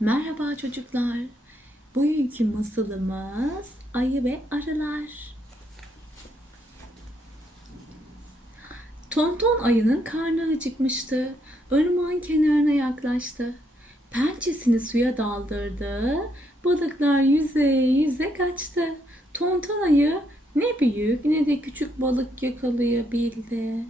Merhaba çocuklar. Bugünkü masalımız Ayı ve Arılar. Tonton ayının karnı acıkmıştı. Irmağın kenarına yaklaştı. Pençesini suya daldırdı. Balıklar yüze yüze kaçtı. Tonton ayı ne büyük ne de küçük balık yakalayabildi.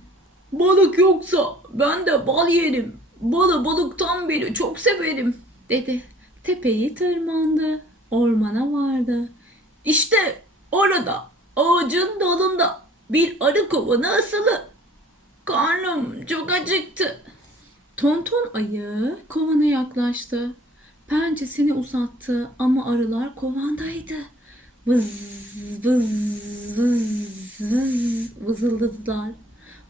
Balık yoksa ben de bal yerim. Balı balıktan beri çok severim dedi. Tepeyi tırmandı. Ormana vardı. İşte orada ağacın dalında bir arı kovanı asılı. Karnım çok acıktı. Tonton ayı kovana yaklaştı. Pençesini uzattı ama arılar kovandaydı. Vız vız vız vız vızıldadılar.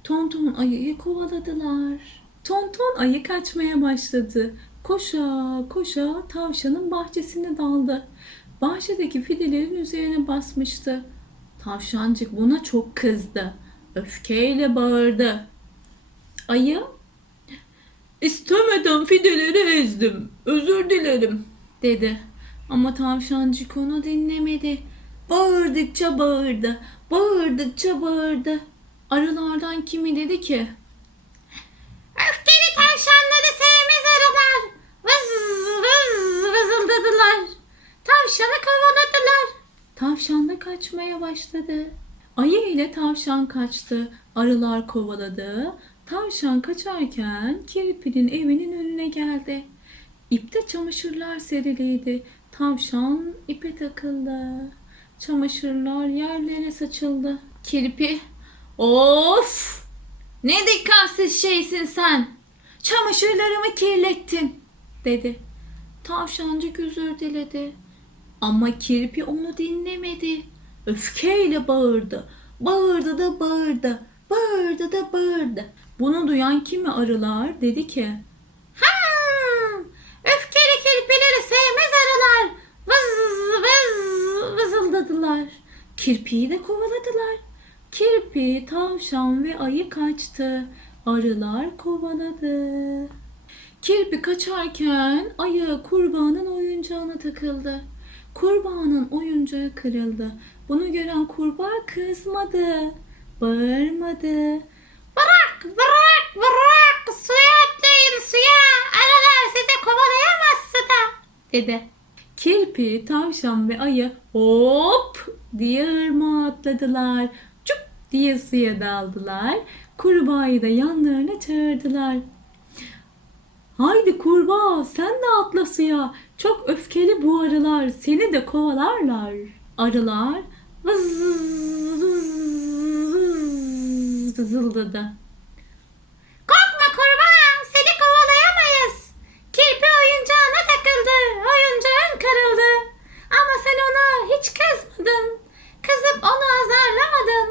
Tonton ayıyı kovaladılar. Tonton ayı kaçmaya başladı. Koşa koşa tavşanın bahçesine daldı. Bahçedeki fidelerin üzerine basmıştı. Tavşancık buna çok kızdı. Öfkeyle bağırdı. Ayı, istemeden fideleri ezdim. Özür dilerim, dedi. Ama tavşancık onu dinlemedi. Bağırdıkça bağırdı. Bağırdıkça bağırdı. Arılardan kimi dedi ki? Öfkeli tavşanları sevmez arılar. Vız vız vızıldadılar. Tavşanı kovaladılar. Tavşan da kaçmaya başladı. Ayı ile tavşan kaçtı. Arılar kovaladı. Tavşan kaçarken kirpinin evinin önüne geldi. İpte çamaşırlar seriliydi. Tavşan ipe takıldı. Çamaşırlar yerlere saçıldı. Kirpi, of! Ne dikkatsiz şeysin sen. Çamaşırlarımı kirlettin, dedi. Tavşancık özür diledi. Ama kirpi onu dinlemedi. Öfkeyle bağırdı. Bağırdı da bağırdı. Bağırdı da bağırdı. Bunu duyan kimi arılar dedi ki Hmm, öfkeli kirpileri sevmez arılar. Vız vız vızıldadılar. Kirpiyi de kovaladılar. Kirpi, tavşan ve ayı kaçtı. Arılar kovaladı. Kirpi kaçarken ayı kurbağanın oyuncağına takıldı. Kurbağanın oyuncağı kırıldı. Bunu gören kurbağa kızmadı. Bağırmadı. bırak bırak bırak suya atlayın suya. Arılar sizi kovalayamaz suda. dedi. Kirpi, tavşan ve ayı hop diye ırmağa atladılar. Çup diye suya daldılar. Kurbağayı da yanlarına çağırdılar. Haydi kurbağa sen de atla suya. Çok öfkeli bu arılar seni de kovalarlar. Arılar vız vız vız vızıldadı. Korkma kurbağa seni kovalayamayız. Kirpi oyuncağına takıldı. Oyuncağın kırıldı. Ama sen ona hiç kızmadın. Kızıp onu azarlamadın.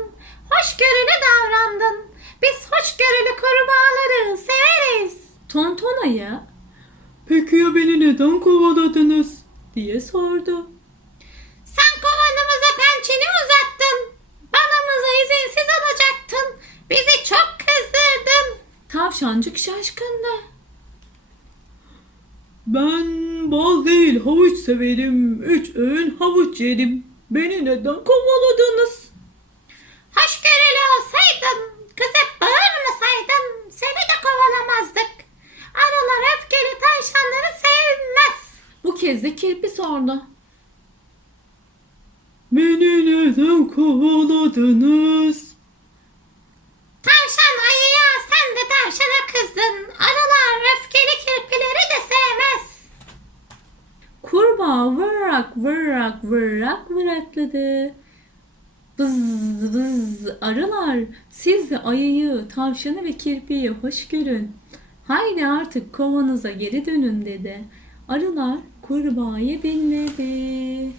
Hoşgörülü davrandın. Biz hoşgörülü kurbağaları severiz. Tonton ayı Peki ya beni neden kovaladınız? diye sordu. Sen kovanımıza pençeni uzattın. Balımızı izinsiz alacaktın. Bizi çok kızdırdın. Tavşancık şaşkındı. Ben bal değil havuç severim. Üç öğün havuç yedim. Beni neden kovaladınız? Hoşgörülü olsaydın, kızıp bağırmasaydın seni de kovalamazdık. Arılar öfkeli tavşanları sevmez. Bu kez de kirpi sordu. Beni neden kovaladınız? Tavşan ayıya sen de tavşana kızdın. Arılar öfkeli kirpileri de sevmez. Kurbağa vırrak vırrak vırrak vırakladı. Vız vız arılar siz de ayıyı, tavşanı ve kirpiyi hoş görün. Haydi artık kovanıza geri dönün dedi. Arılar kurbağayı dinledi.